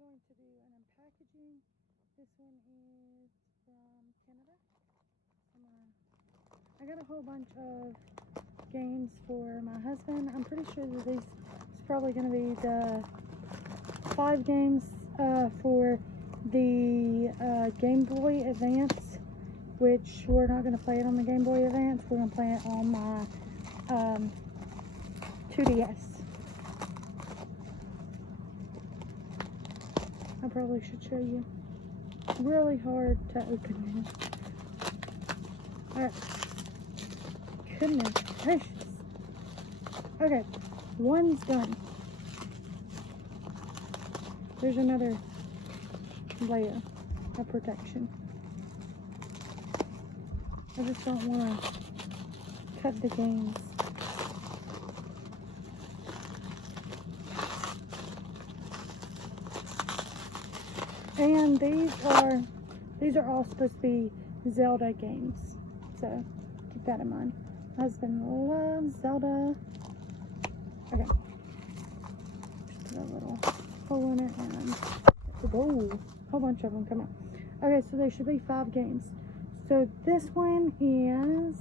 going to do an unpackaging. This one is from Canada. I got a whole bunch of games for my husband. I'm pretty sure that this is probably going to be the 5 games for the Game Boy Advance, which we're not going to play it on the Game Boy Advance. We're going to play it on my 2DS. I probably should show you. Really hard to open this. Alright. Goodness gracious. Okay, one's done. There's another layer of protection. I just don't want to cut the games. And these are all supposed to be Zelda games, so keep that in mind. My husband loves Zelda. Okay, just put a little hole in it and whoa, a whole bunch of them come out. Okay, so there should be 5 games. So this one is